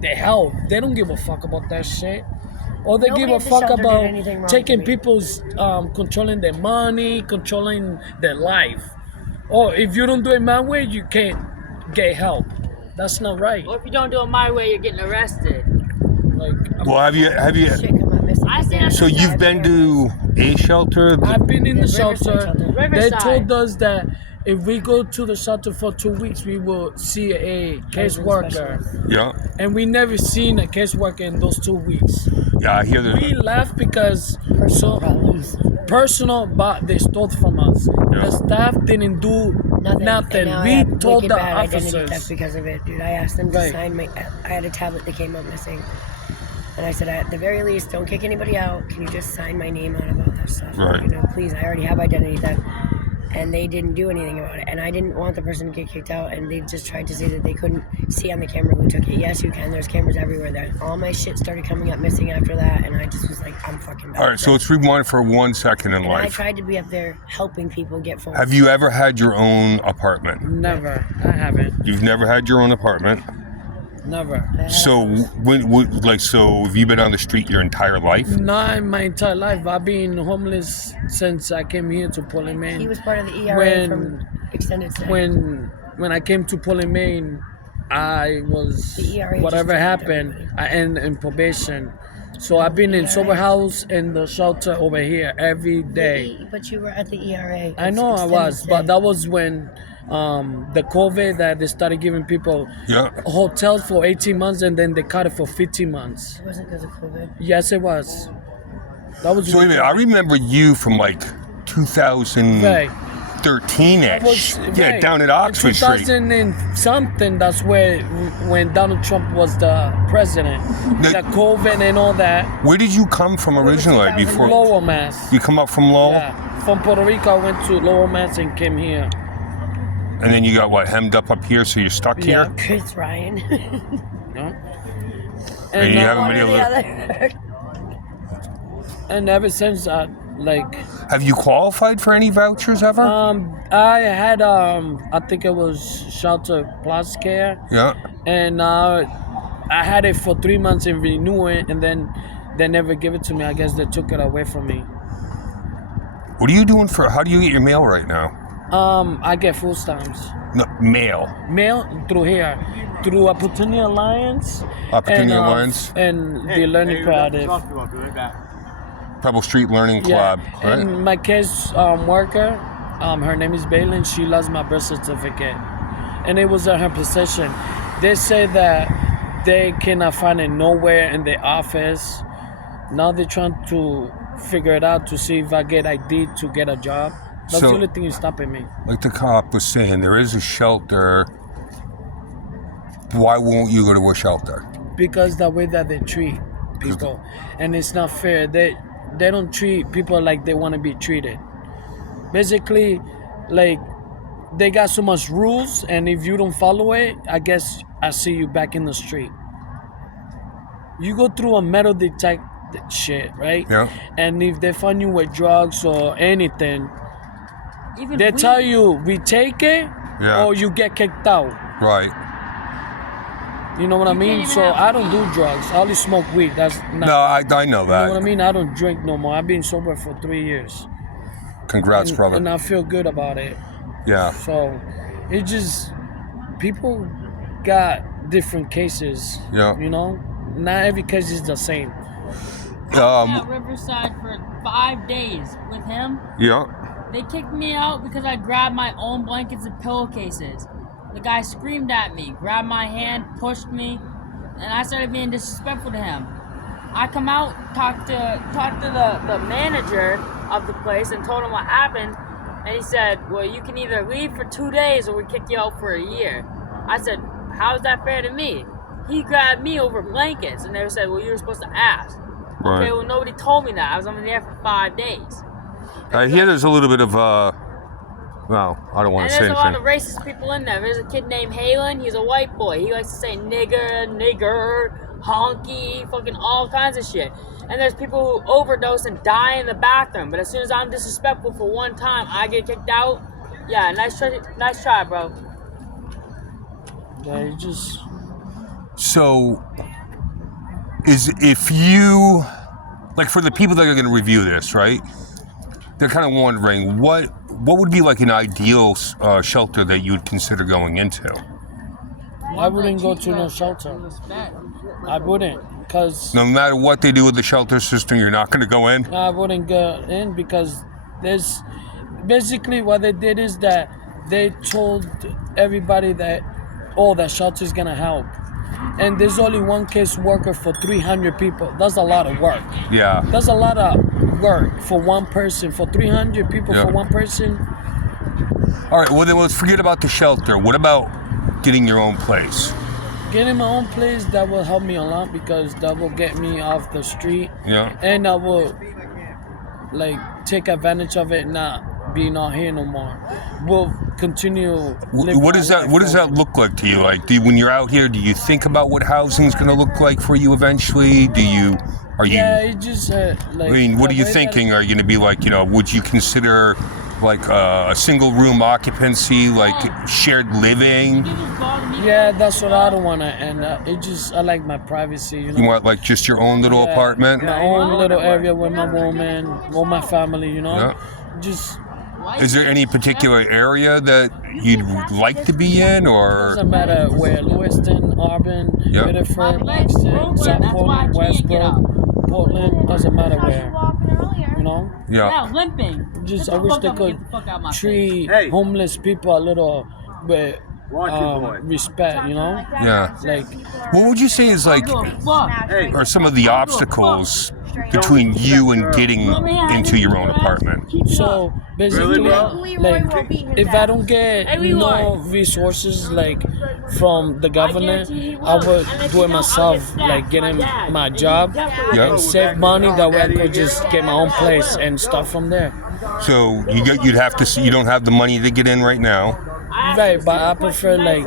the health. They don't give a fuck about that shit. Or they Nobody give a at the fuck shelter did about anything wrong taking to me. people's, controlling their money, controlling their life. Or if you don't do it my way, you can't get help. That's not right. Well, if you don't do it my way, you're getting arrested. Like, Well, have you? Shit come up missing. I stand- So you've been to a shelter? I've been in the Riverside shelter. shelter. They Riverside. told us that if we go to the shelter for 2 weeks, we will see a caseworker. Yeah. And we never seen a caseworker in those 2 weeks. Yeah, I hear We that. left because Personal problems. personal, but they stole from us. Yeah. The staff didn't do nothing. And now I We have told wicked the bad identity officers. theft because of it, dude. I asked them to Right. sign my. I had a tablet that came up missing, and I said, at the very least, don't kick anybody out. Can you just sign my name out of all that stuff? Right. You know, please. I already have identity theft, and they didn't do anything about it. And I didn't want the person to get kicked out, and they just tried to say that they couldn't see on the camera who took it. Yes, you can. There's cameras everywhere. That all my shit started coming up missing after that, and I just was like, I'm fucking done. All right, so let's rewind for 1 second in And I life. tried to be up there helping people get phones. Have you ever had your own apartment? Never. I haven't. You've never had your own apartment. Never. So so have you been on the street your entire life? Not in my entire life. I've been homeless since I came here to Portland, Maine. He was part of the ERA When- from extended stay. when I came to Portland, Maine, I was The ERA whatever just happened. everybody. I ended in probation. So I've been in sober house and the shelter over here every day. But you were at the ERA. I know I was, but that was when the COVID that they started giving people Yeah. hotels for 18 months and then they cut it for 15 months. It wasn't because of COVID. Yes, it was. That was So wait a minute, I remember you from like 2013-ish. Right. Yeah, Right. down at Oxford in Street. 2000 and something, that's where when Donald Trump was the president. Now- The COVID and all that. Where did you come from originally? Before Lower Mass. you come up from Lowell, Yeah. From Puerto Rico, I went to Lower Mass and came here. and then you got what hemmed up here, so you're stuck Yeah. here. Chris Ryan. Yeah. And you haven't One been or able the to- other. And ever since, Have you qualified for any vouchers ever? I had, I think it was Shelter Plus Care. Yeah. And I had it for 3 months and renew it, and then they never give it to me. I guess they took it away from me. What are you doing how do you get your mail right now? I get food stamps. No, mail. Mail through here, through Opportunity Alliance. Opportunity and, Alliance? And the Learning Creative. Preble Street Learning Club. Yeah. Right? And my case worker, her name is Bailey, she lost my birth certificate. And it was at her possession. They say that they cannot find it nowhere in the office. Now they're trying to figure it out to see if I get ID to get a job. That's So- the only thing is stopping me. Like the cop was saying, there is a shelter. Why won't you go to a shelter? Because the way that they treat people, and it's not fair. They don't treat people like they want to be treated. Basically, like they got so much rules, and if you don't follow it, I guess I see you back in the street. You go through a metal detect shit, right? Yeah. And if they find you with drugs or anything, Even they weed. tell you we take it, Yeah. or you get kicked out. Right. You know what I You mean? can't even So have I don't do drugs. I only smoke weed. That's not. No, I know You know what I that. mean? I don't drink no more. I've been sober for 3 years. Congrats, brother. And I feel good about it. Yeah. So it just, people got different cases. Yeah. You know? Not every case is the same. At Riverside for 5 days with him. Yeah. They kicked me out because I grabbed my own blankets and pillowcases. The guy screamed at me, grabbed my hand, pushed me, and I started being disrespectful to him. I come out, talk to the manager of the place and told him what happened, and he said, well, you can either leave for 2 days or we kick you out for a year. I said, how is that fair to me? He grabbed me over blankets, and they said, well, you were supposed to ask. Right. Okay, well, nobody told me that. I was only there for 5 days. I hear there's a little bit of well, I don't want And to say there's a lot anything. of racist people in there. There's a kid named Halen. He's a white boy. He likes to say nigger, honky, fucking all kinds of shit. And there's people who overdose and die in the bathroom. But as soon as I'm disrespectful for one time, I get kicked out. Yeah, nice try, bro. Yeah, you just. So, is if you, like for the people that are going to review this, right? They're kind of wondering what would be like an ideal shelter that you would consider going into. I wouldn't go to no shelter. I wouldn't, because No matter what they do with the shelter system, you're not going to go in? I wouldn't go in because there's basically what they did is that they told everybody that, oh, that shelter is gonna help, and there's only one case worker for 300 people. That's a lot of work. Yeah. That's a lot of work for one person. For 300 people Yeah. for one person. All right, well then let's forget about the shelter. What about getting your own place? Getting my own place, that will help me a lot because that will get me off the street. Yeah. And I will like take advantage of it, not being out here no more. We'll continue. What does that look like to you? Like, when you're out here, do you think about what housing's going to look like for you eventually? Yeah, it just like. I mean, what are you thinking? Are you going to be like, would you consider like a single room occupancy, like shared living? Yeah, that's what I don't want to. And I like my privacy. You want like just your own little apartment? My own little area with my woman, with my family. Yeah. Just. Is there any particular area that you'd like to be in, or? Doesn't matter where. Lewiston, Auburn, Biddeford, Langston, South Portland, Westbrook, Portland. Doesn't matter where. Yeah, limping. Just I wish they could treat homeless people a little bit respect. Yeah. Like, what would you say is like, are some of the obstacles between you and getting into your own apartment? So basically, like, if I don't get no resources like from the government, I would do it myself, like getting my job and save money. That way I could just get my own place and start from there. So you'd have to see, you don't have the money to get in right now. Right, but I prefer like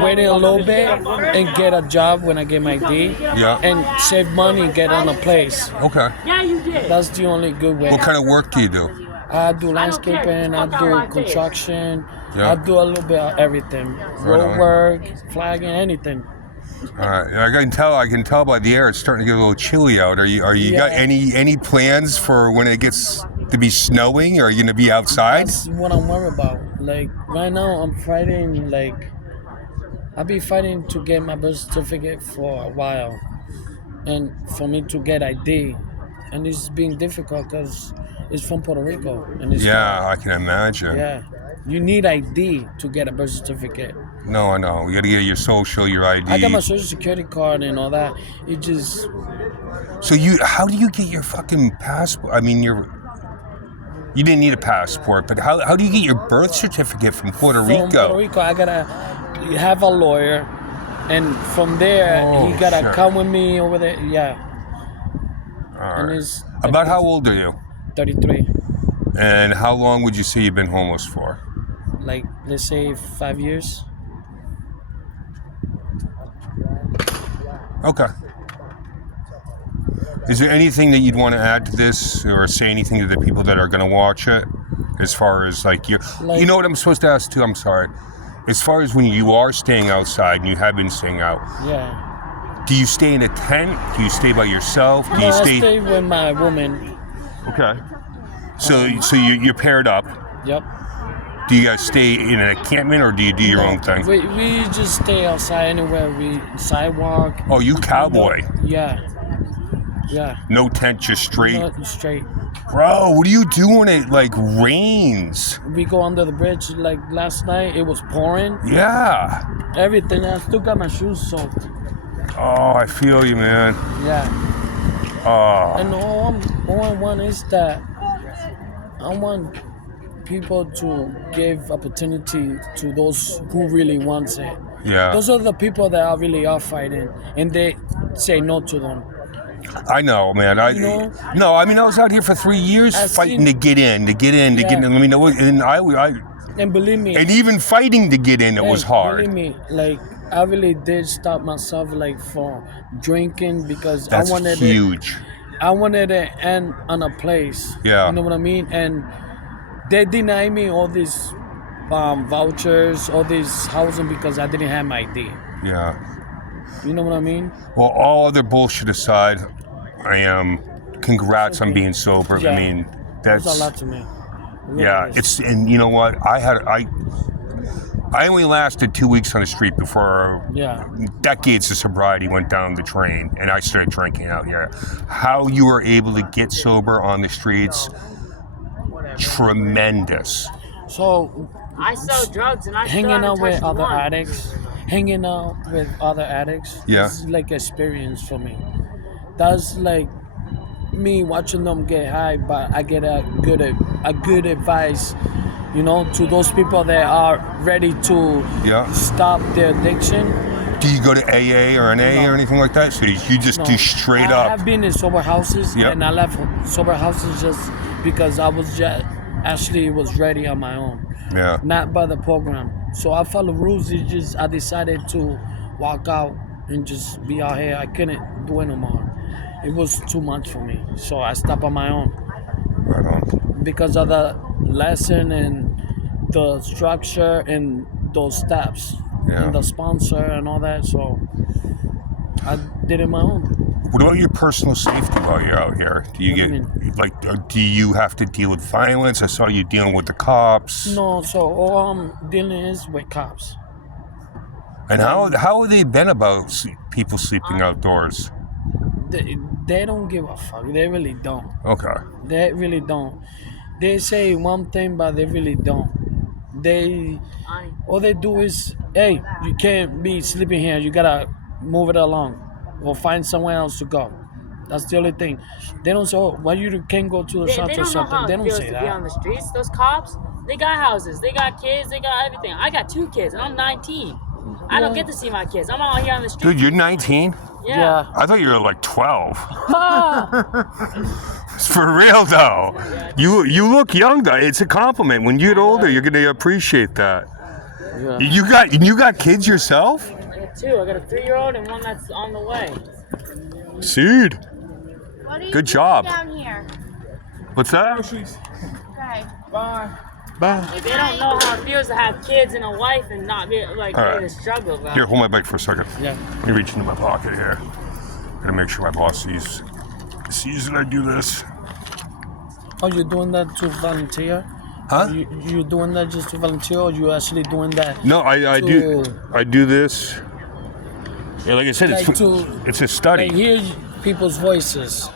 waiting a little bit and get a job when I get my D. Yeah. And save money and get on a place. Okay. That's the only good way. What kind of work do you do? I do landscaping, I do construction, Yeah. I do a little bit of everything. Road work, flagging, anything. All right. I can tell by the air it's starting to get a little chilly out. Are you got any plans for when it gets to be snowing? Are you going to be outside? That's what I'm worried about. Like right now I'm fighting, like I've been fighting to get my birth certificate for a while and for me to get ID, and it's been difficult because it's from Puerto Rico and it's I can imagine. Yeah, you need ID to get a birth certificate. No, I know. You got to get your social, your ID. I got my social security card and all that. It just. So how do you get your fucking passport? I mean, you didn't need a passport, but how do you get your birth certificate from Puerto Rico? From Puerto Rico, I gotta have a lawyer, and from there he gotta come with me over there. Yeah. All right. And About how old are you? 33. And how long would you say you've been homeless for? Like, let's say 5 years. Okay. Is there anything that you'd want to add to this, or say anything to the people that are going to watch it, as far as like you know what I'm supposed to ask too? I'm sorry. As far as when you are staying outside and you have been staying out, do you stay in a tent? Do you stay by yourself? I stay with my woman. Okay. So you're paired up. Yep. Do you guys stay in an encampment, or do you do your own thing? We just stay outside anywhere. Sidewalk. Oh, you cowboy. Yeah. Yeah. No tent, just straight. Not straight. Bro, what do you do when it like rains? We go under the bridge. Like last night, it was pouring. Yeah. Everything. I still got my shoes soaked. Oh, I feel you, man. Yeah. Oh. And all I want is that I want people to give opportunity to those who really wants it. Yeah. Those are the people that are really fighting, and they say no to them. I know, man. I was out here for 3 years fighting to get in. I mean, and believe me, and even fighting to get in, it was hard. Believe me, like I really did stop myself, like from drinking because That's I wanted huge. I wanted to end on a place. Yeah. You know what I mean? And they denied me all these vouchers, all this housing because I didn't have my ID. Yeah. You know what I mean? Well, all other bullshit aside, congrats on being sober. Yeah. I mean, that's It's a lot to me. It really yeah. is. And you know what? I only lasted 2 weeks on the street before Yeah. decades of sobriety went down the drain, and I started drinking out here. How you were able to get sober on the streets, tremendous. So I sell drugs and I still hanging haven't out with touched other one. addicts Yeah. is like experience for me. That's like me watching them get high, but I get a good advice, you know, to those people that are ready to Yeah. stop their addiction. Do you go to AA or NA No. or anything like that? So you just No. do straight I up. have been in sober houses, Yep. and I left sober houses just because I was just actually was ready on my own. Yeah. Not by the program. So I follow rules. It's just I decided to walk out and just be out here. I couldn't do it no more. It was too much for me. So I stopped on my own Right on. because of the lesson and the structure and those steps Yeah. and the sponsor and all that. So I did it my own. What about your personal safety while you're out here? Do you What do you get do you have to deal with violence? I saw you dealing with the cops. No, so all I'm dealing is with cops. And how have they been about people sleeping outdoors? They don't give a fuck. They really don't. Okay. They really don't. They say one thing, but they really don't. All they do is, hey, you can't be sleeping here. You gotta move it along, or find somewhere else to go. That's the only thing. They don't say, oh, why you can't go to the They shops or don't know something. how They it don't feels say to be on that. the streets. Those cops, they got houses, they got kids, they got everything. I got 2 kids and I'm 19. I don't get to see my kids. I'm out here on the street. Dude, you're 19? Yeah. I thought you were like 12. For real though. You look young though. It's a compliment. When you get older, you're gonna appreciate that. Yeah. You got kids yourself? I got 2. I got a 3-year-old and one that's on the way. Seed. What are you Good doing job. down here? What's that? Okay. Bye. Like, they don't know how it feels to have kids and a wife and not be like All ready right. to struggle. Bro. Here, hold my bike for a second. Yeah. Let me reach into my pocket here. Gotta make sure my boss sees that I do this. Oh, you're doing that to volunteer? Huh? You doing that just to volunteer, or you actually doing that? No, I do this. Yeah, like I said, Like it's a study. Like hear people's voices.